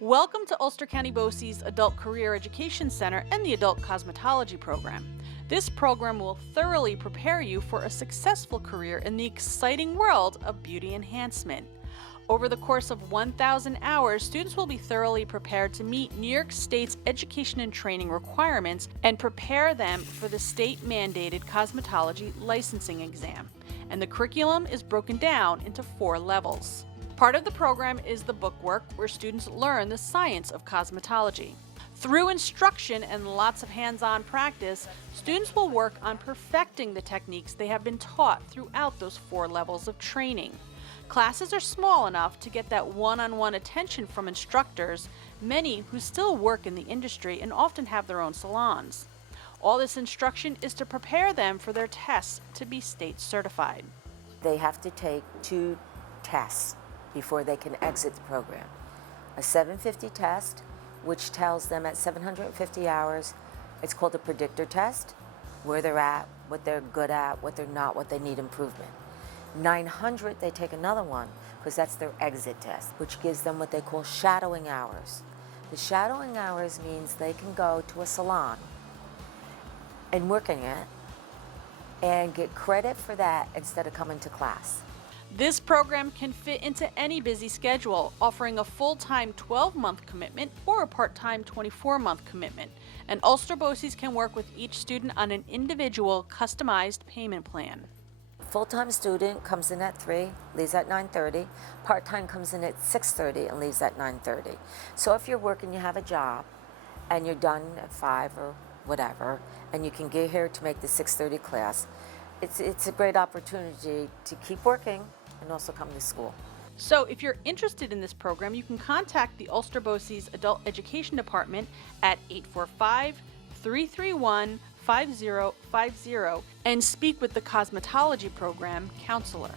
Welcome to Ulster County BOCES Adult Career Education Center and the Adult Cosmetology program. This program will thoroughly prepare you for a successful career in the exciting world of beauty enhancement. Over the course of 1,000 hours, students will be thoroughly prepared to meet New York State's education and training requirements and prepare them for the state-mandated cosmetology licensing exam. And the curriculum is broken down into 4 levels. Part of the program is the bookwork, where students learn the science of cosmetology. Through instruction and lots of hands-on practice, students will work on perfecting the techniques they have been taught throughout those 4 levels of training. Classes are small enough to get that one-on-one attention from instructors, many who still work in the industry and often have their own salons. All this instruction is to prepare them for their tests to be state certified. They have to take 2 tests before they can exit the program. A 750 test, which tells them at 750 hours, it's called a predictor test, where they're at, what they're good at, what they're not, what they need improvement. 900, they take another one, because that's their exit test, which gives them what they call shadowing hours. The shadowing hours means they can go to a salon and work in it and get credit for that instead of coming to class. This program can fit into any busy schedule, offering a full-time 12-month commitment or a part-time 24-month commitment. And Ulster BOCES can work with each student on an individual, customized payment plan. Full-time student comes in at 3, leaves at 9:30. Part-time comes in at 6:30 and leaves at 9:30. So if you're working, you have a job, and you're done at 5 or whatever, and you can get here to make the 6:30 class, it's a great opportunity to keep working and also come to school. So if you're interested in this program, you can contact the Ulster BOCES Adult Education Department at 845-331-5050 and speak with the cosmetology program counselor.